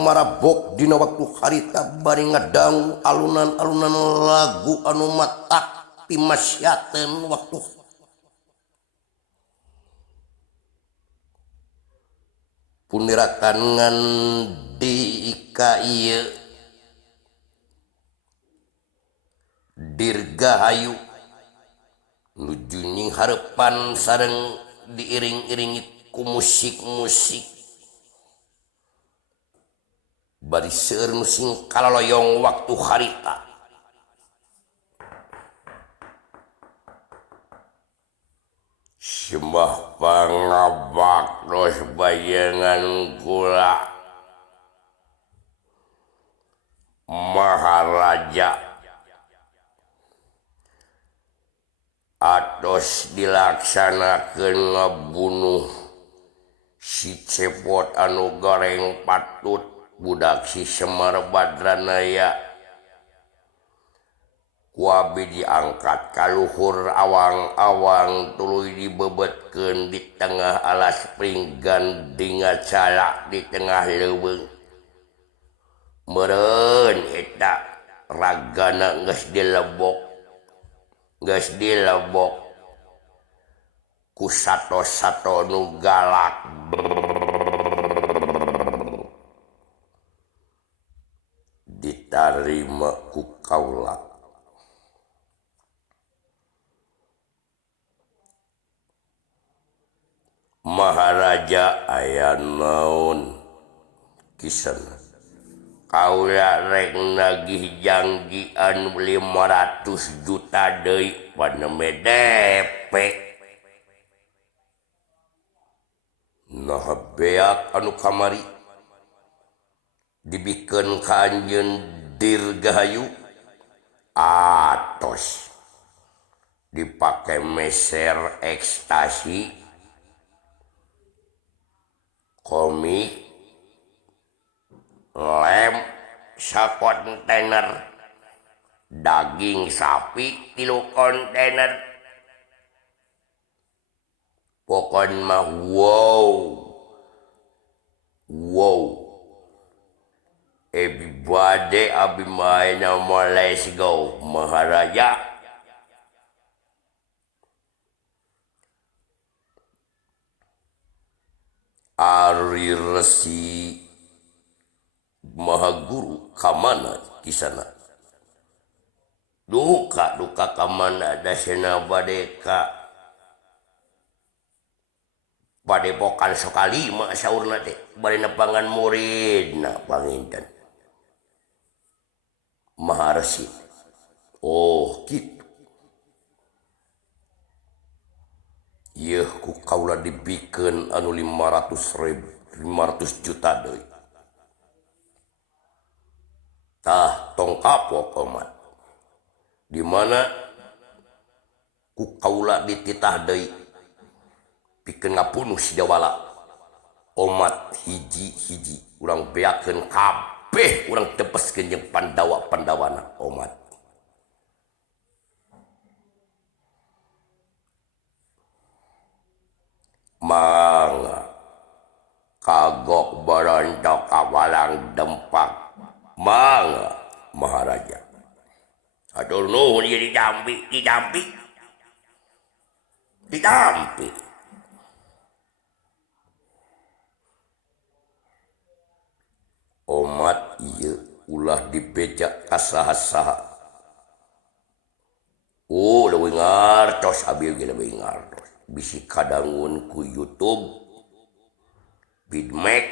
marabok dina waktu harita bari ngadang alunan-alunan lagu anu matak pimasyaten waktu punirakan ngan di ka ieu dirgahayu nuju nying harepan sareng diiring-iringi ku musik-musik bari seueur nu sing kaloloyong waktu harita sembah pangabaktos bayangan kula Maharaja atos dilaksanakeun ngabunuh si cepot anu goreng patut budak si Semar Badranaya ku abi diangkat ka luhur awang-awang tuluy dibebetkeun di tengah alas pringgan dinga calak di tengah leuweung meureun eta ragana geus dilebok ku sato-sato nu galak ditarima ku kaula Maharaja aya naon kisana kaula rek nagih janji anu 500 juta deui paneme DP nah beak anu kamari dibikeun ka anjeun Dirgahayu atos dipake meser ekstasi komik lem sakontainer daging sapi 3 kontainer pokon mah wow everybody abi main nama let's go Maharaja Ari Resi Mahaguru kamana kisana duka kamana dasena badeka padepokan sekali mah saurna teh bari nepangan muridna panginten Maharesi oh kitu yeuh ku kaula dibikeun anu 500 juta deui tah tong kapok komat di mana ku kaula dititah deui pikeun ngapunuh si Dewala omat hiji-hiji urang beakeun kabeh urang tepeskeun jeung Pandawa-pandawana omat mangga kagok barontok kawalang dempak mangga Maharaja atur nuhun ieu didampi omat ieu ulah dibeja ka saha-saha leuwih ngartos abi ge leuwih ngartos bisi kadangun ku YouTube Bidmek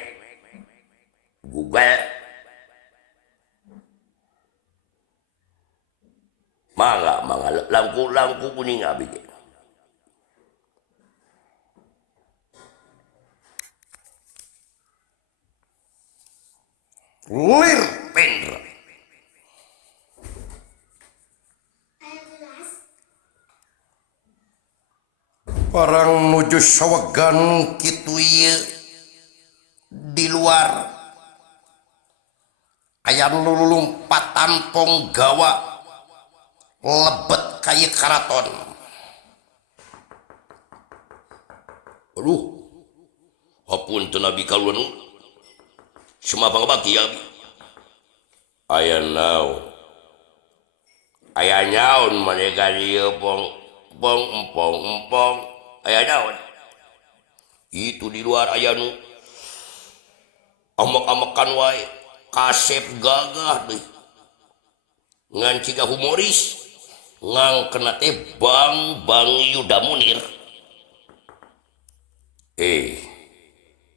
Google mangga lampu kuning abi ge lir pendra parang nuju sawegan kitu ieu di luar aya nu lompatan ponggawa lebet kaya karaton aduh hapunten abi kaluan semua pangbagi abi aya naon aya naon maneka dieu pong empong aya naon itu di luar aya nu amek-amekan wae kasep gagah deui ngan ciga humoris ngangkena teh Bang Yuda Munir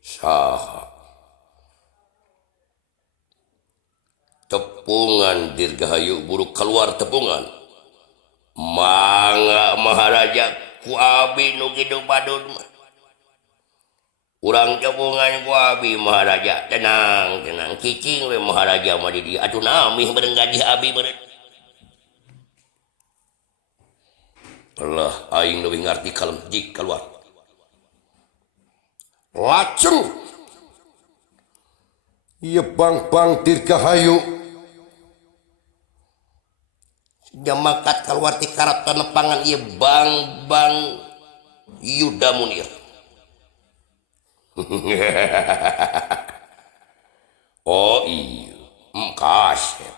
saha tepungan Dirgahayu buruk keluar tepungan mangga Maharaja ku abi nu kitu padun urang tepungan ku abi Maharaja tenang cicing we Maharaja mah di dieu atuh nami beureung gaji abi beureun Allah aing leuwih ngarti kalem jik keluar laceng ieu Bang Dirgahayu jamakat keluar ti karap tanepangan ieu Bang Yuda Munir oh iya kasep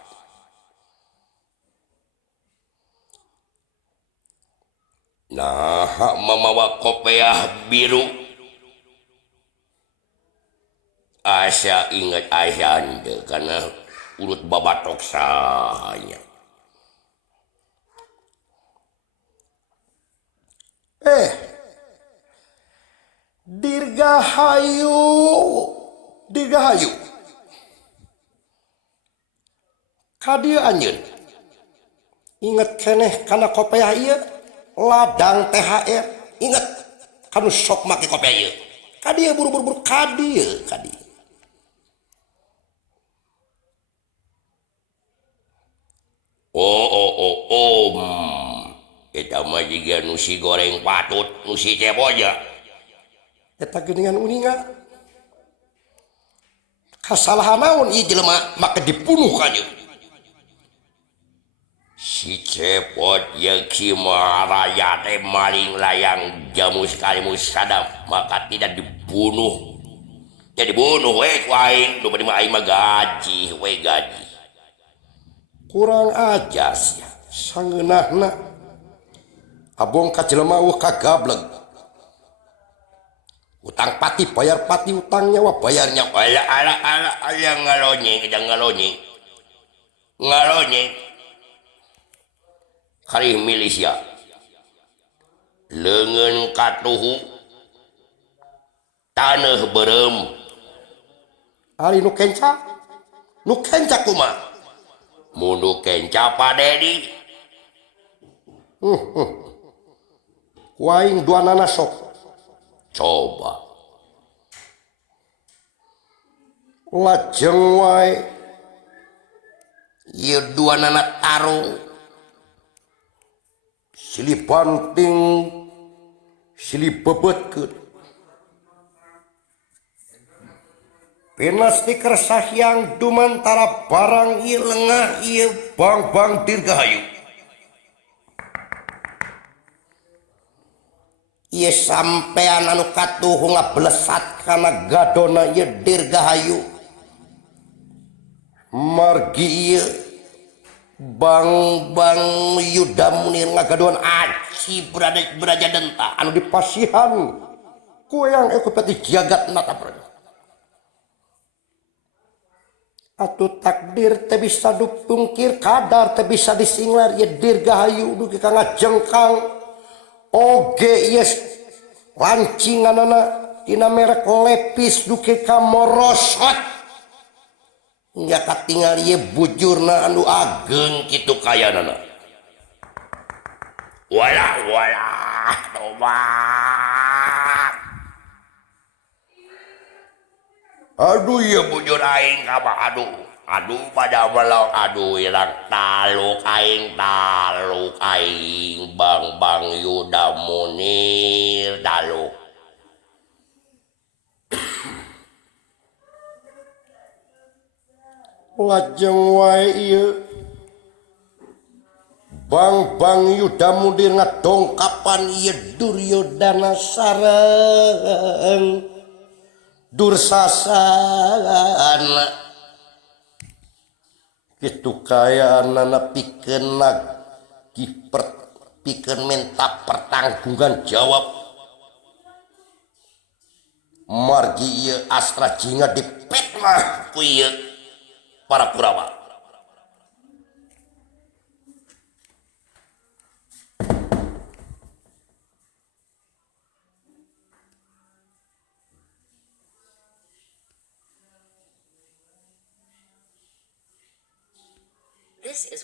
nah mamawa kopiah biru asa inget asa henteu karena urut babatok sahanya Dirgahayu kadieu anjeun inget keneh kana kopiah ieu ladang THR inget kanu sok make kopiah ieu kadieu buru-buru kadieu eta mah jiga nu si goreng patut nu si ceboja eta geuningan uninga kasalahan naon ieu jelema make dibunuh ka dieu si cepot ye Kimaraya teh maling layang jamu sekali musadam maka tidak dibunuh ya dibunuh we ku aing nu bari mah aing mah gaji kurang ajar sia sangeunahna abong ka jelema kagableg utang pati bayar pati utang nyawa bayar nyawa ala ngalonyeng kari milisia leungeun katuhu taneuh beureum ari nu kenca kumaha mun nu kenca padedi waing duanana sok coba lajeng wae ieu duanana tarung silih banting silih bebetkeun penas ti kersahyang dumantara barang ieu lengah ieu Bang Dirgahayu ieu sampean anu katuh ngablesat kana gadona ieu Dirgahayu margi ieu Bang Yuda Munir ngagadoan aci beraja denta anu dipasihan ku yang ekupati jagat natapreun atuh takdir teu bisa dipungkir kadar teu bisa disinglar ieu Dirgahayu dugi ka ngajengkang oge ieu lancinganana tina merek lepis dugi ka morosot hingga katingal ieu bujurna anu ageng kitu kayanana walah tobat aduh ieu bujur aing kabah aduh pada melok aduh ilang taluk aing Bang Yuda Munir taluk lajeng wae ieu Bang Yuda Munir ngadongkapan ieu Duryodana sareng Dursasana gitu kaya anak pikeun minta pertanggungan jawab margi ieu Astra jinga dipitnah ku ieu para Kurawa. This is